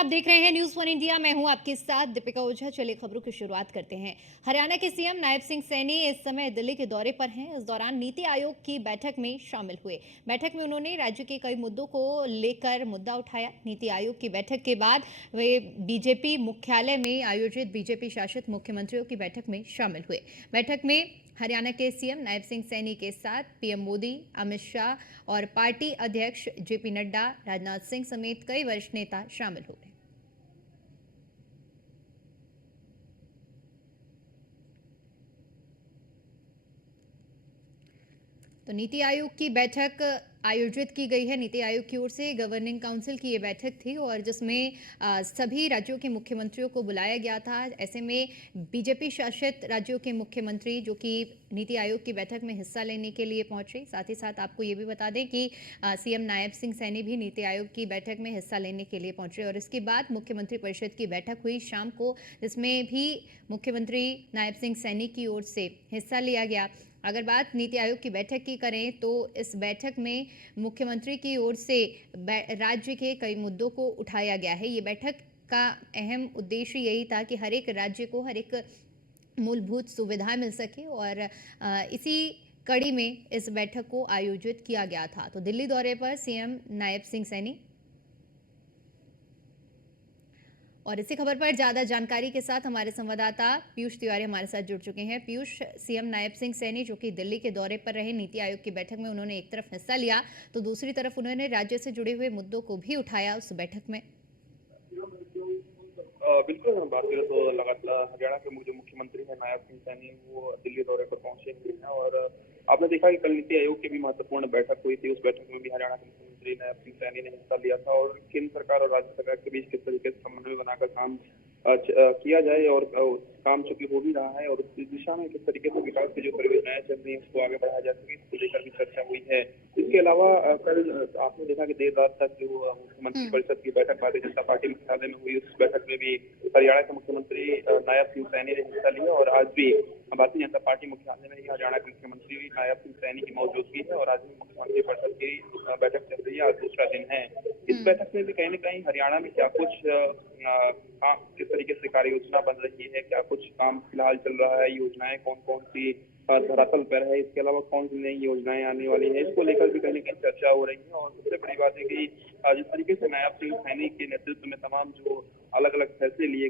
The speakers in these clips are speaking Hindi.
आप देख रहे हैं न्यूज़ वन इंडिया। मैं हूं आपके साथ दीपिका ओझा। चलिए खबरों की शुरुआत करते हैं। हरियाणा के सीएम नायब सिंह सैनी इस समय दिल्ली के दौरे पर हैं। इस दौरान नीति आयोग की बैठक में शामिल हुए। बैठक में उन्होंने राज्य के कई मुद्दों को लेकर मुद्दा उठाया। नीति आयोग की बैठक के बाद वे बीजेपी मुख्यालय में आयोजित बीजेपी शासित मुख्यमंत्रियों की बैठक में शामिल हुए। बैठक में हरियाणा के सीएम नायब सिंह सैनी के साथ पीएम मोदी, अमित शाह और पार्टी अध्यक्ष जेपी नड्डा, राजनाथ सिंह समेत कई वरिष्ठ नेता शामिल हुए। तो नीति आयोग की बैठक आयोजित की गई है। नीति आयोग की ओर से गवर्निंग काउंसिल की ये बैठक थी और जिसमें सभी राज्यों के मुख्यमंत्रियों को बुलाया गया था। ऐसे में बीजेपी शासित राज्यों के मुख्यमंत्री जो कि नीति आयोग की बैठक में हिस्सा लेने के लिए पहुंचे। साथ ही साथ आपको ये भी बता दें कि सीएम नायब सिंह सैनी भी नीति आयोग की बैठक में हिस्सा लेने के लिए पहुंचे और इसके बाद मुख्यमंत्री परिषद की बैठक हुई शाम को, जिसमें भी मुख्यमंत्री नायब सिंह सैनी की ओर से हिस्सा लिया गया। अगर बात नीति आयोग की बैठक की करें तो इस बैठक में मुख्यमंत्री की ओर से राज्य के कई मुद्दों को उठाया गया है। ये बैठक का अहम उद्देश्य यही था कि हर एक राज्य को हर एक मूलभूत सुविधाएं मिल सके और इसी कड़ी में इस बैठक को आयोजित किया गया था। तो दिल्ली दौरे पर सीएम नायब सिंह सैनी और इसी खबर पर ज्यादा जानकारी के साथ हमारे संवाददाता पीयूष तिवारी हमारे साथ जुड़ चुके हैं। पीयूष, सीएम नायब सिंह सैनी जो कि दिल्ली के दौरे पर रहे, नीति आयोग की बैठक में उन्होंने एक तरफ हिस्सा लिया तो दूसरी तरफ उन्होंने राज्य से जुड़े हुए मुद्दों को भी उठाया उस बैठक में। बिल्कुल, हम बात करें तो लगातार हरियाणा के जो मुख्यमंत्री हैं नायब सिंह सैनी, वो दिल्ली दौरे पर पहुंचे हुए हैं और आपने देखा कि कल नीति आयोग की भी महत्वपूर्ण बैठक हुई थी। उस बैठक में भी हरियाणा के मुख्यमंत्री नायब सिंह सैनी ने हिस्सा लिया था और केंद्र सरकार और राज्य सरकार के बीच किस तरीके से समन्वय बनाकर काम किया जाए और काम चूंकि हो भी रहा है और उस दिशा में किस तरीके से विकास की जो परियोजनाएं चल रही है उसको आगे बढ़ाया जा सके, इसको लेकर भी चर्चा हुई है। इसके अलावा कल आपने देखा कि देर रात तक जो मुख्यमंत्री परिषद की बैठक भारतीय जनता पार्टी मुख्यालय में हुई, उस बैठक में भी हरियाणा के मुख्यमंत्री नायब सिंह सैनी ने हिस्सा लिया और आज भी भारतीय जनता पार्टी मुख्यालय में ही हरियाणा के मुख्यमंत्री नायब सिंह सैनी की मौजूदगी है और आज भी मुख्यमंत्री परिषद की बैठक चल रही है। आज दूसरा दिन है। इस बैठक में भी कहीं न कहीं हरियाणा में क्या कुछ किस तरीके से कार्य योजना बन रही है, क्या कुछ काम फिलहाल चल रहा है, योजनाएं कौन कौन सी धरातल पर है, इसके अलावा कौन सी नई योजनाएं आने वाली है, इसको लेकर भी कहीं न कहीं चर्चा हो रही है। और सबसे बड़ी बात है कि जिस तरीके से नायब सिंह सैनी के नेतृत्व में तमाम जो अलग अलग फैसले लिए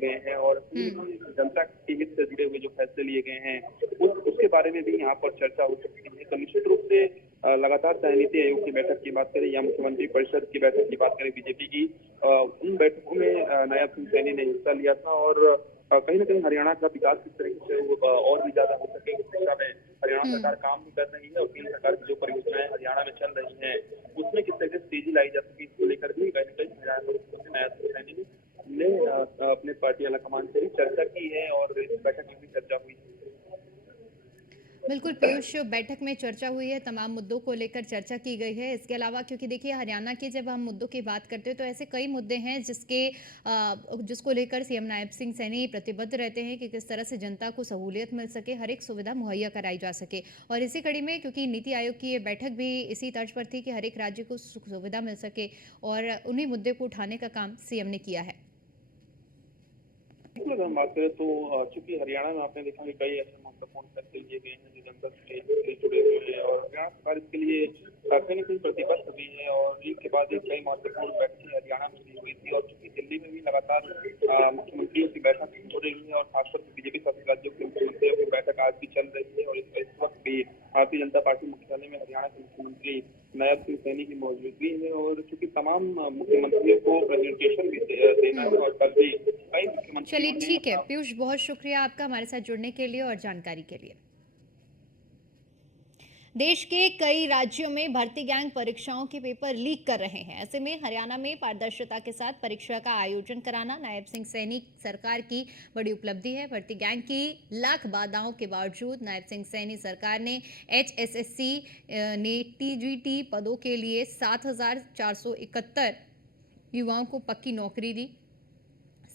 गए हैं और जनता के हित से जुड़े हुए जो फैसले लिए गए हैं उसके बारे में भी यहाँ पर चर्चा हो सकती है। तो निश्चित रूप से लगातार चाहे नीति आयोग की बैठक की बात करें या मुख्यमंत्री परिषद की बैठक की बात करें बीजेपी की, उन बैठकों में नायब सिंह सैनी ने हिस्सा लिया था और कहीं न कहीं हरियाणा का विकास किस तरीके से और भी ज्यादा हो सके उस दिशा में हरियाणा सरकार काम भी कर रही है और केंद्र सरकार की जो परियोजनाएं हरियाणा में चल रही हैं उसमें किस तरीके से तेजी लाई जा सके, इसको लेकर भी कहीं न कहीं हरियाणा के मुख्यमंत्री नायब सिंह सैनी ने अपने पार्टी आलाकमान से भी चर्चा की है और इस बैठक में भी चर्चा हुई है। बिल्कुल पीयूष, बैठक में चर्चा हुई है, तमाम मुद्दों को लेकर चर्चा की गई है। इसके अलावा क्योंकि देखिए हरियाणा के जब हम मुद्दों की बात करते हैं तो ऐसे कई मुद्दे हैं जिसको लेकर सीएम नायब सिंह सैनी प्रतिबद्ध रहते हैं कि किस तरह से जनता को सहूलियत मिल सके, हर एक सुविधा मुहैया कराई जा सके। और इसी कड़ी में क्योंकि नीति आयोग की ये बैठक भी इसी तर्ज पर थी कि हर एक राज्य को सुख सुविधा मिल सके और उन्हीं मुद्दे को उठाने का काम सीएम ने किया है। बिल्कुल, अगर हम बात करें तो चूंकि हरियाणा में आपने देखा कि कई ऐसे महत्वपूर्ण फैसले लिए गए हैं जो जनता से जुड़े हुए हैं और हरियाणा सरकार इसके लिए कहीं न कहीं प्रतिबद्ध भी है और एक के बाद एक कई महत्वपूर्ण बैठकें हरियाणा में भी हुई थी और चूंकि दिल्ली में भी लगातार मुख्यमंत्रियों की बैठक हो रही है और खासकर बीजेपी शासित राज्यों के मुख्यमंत्रियों की बैठक आज भी चल रही है और इस वक्त भी भारतीय जनता पार्टी मुख्यालय में हरियाणा के मुख्यमंत्री नायब सिंह सैनी की मौजूदगी है और चूंकि तमाम मुख्यमंत्रियों को प्रेजेंटेशन भी देना है और कल भी कई चलिए मुख्यमंत्रियों ने ठीक है पीयूष, बहुत शुक्रिया आपका हमारे साथ जुड़ने के लिए और जानकारी के लिए। देश के कई राज्यों में भर्ती गैंग परीक्षाओं के पेपर लीक कर रहे हैं। ऐसे में हरियाणा में पारदर्शिता के साथ परीक्षा का आयोजन कराना नायब सिंह सैनी सरकार की बड़ी उपलब्धि है। भर्ती गैंग की लाख बाधाओं के बावजूद नायब सिंह सैनी सरकार ने एचएसएससी ने टीजीटी पदों के लिए 7,471 युवाओं को पक्की नौकरी दी।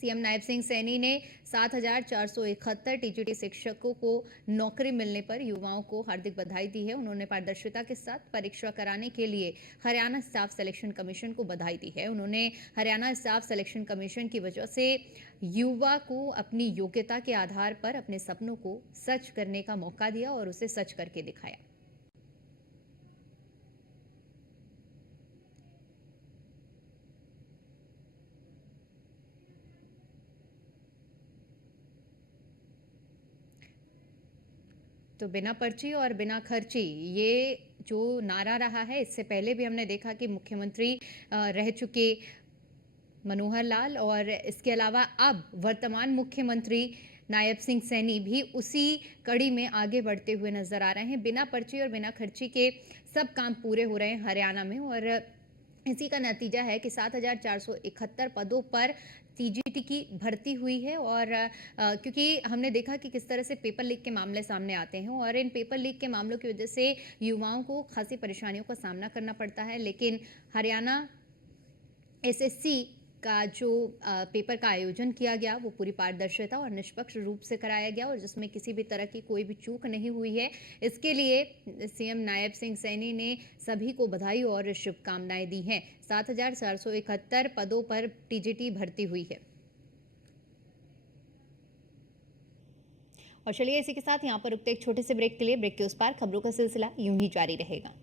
सीएम नायब सिंह सैनी ने 7,471 टीजीटी शिक्षकों को नौकरी मिलने पर युवाओं को हार्दिक बधाई दी है। उन्होंने पारदर्शिता के साथ परीक्षा कराने के लिए हरियाणा स्टाफ सिलेक्शन कमीशन को बधाई दी है। उन्होंने हरियाणा स्टाफ सिलेक्शन कमीशन की वजह से युवा को अपनी योग्यता के आधार पर अपने सपनों को सच करने का मौका दिया और उसे सच करके दिखाया। तो बिना पर्ची और बिना खर्ची, ये जो नारा रहा है, इससे पहले भी हमने देखा कि मुख्यमंत्री रह चुके मनोहर लाल और इसके अलावा अब वर्तमान मुख्यमंत्री नायब सिंह सैनी भी उसी कड़ी में आगे बढ़ते हुए नजर आ रहे हैं। बिना पर्ची और बिना खर्ची के सब काम पूरे हो रहे हैं हरियाणा में और इसी का नतीजा है कि 7,471 पदों पर टीजीटी की भर्ती हुई है और क्योंकि हमने देखा कि किस तरह से पेपर लीक के मामले सामने आते हैं और इन पेपर लीक के मामलों की वजह से युवाओं को खासी परेशानियों का सामना करना पड़ता है, लेकिन हरियाणा एसएससी का जो पेपर का आयोजन किया गया वो पूरी पारदर्शिता और निष्पक्ष रूप से कराया गया और जिसमें किसी भी तरह की कोई भी चूक नहीं हुई है। इसके लिए सीएम नायब सिंह सैनी ने सभी को बधाई और शुभकामनाएं दी हैं। 7,471 पदों पर टीजीटी भर्ती हुई है। और चलिए इसी के साथ यहाँ पर रुकते एक छोटे से ब्रेक के लिए। ब्रेक के उस पार खबरों का सिलसिला यूं ही जारी रहेगा।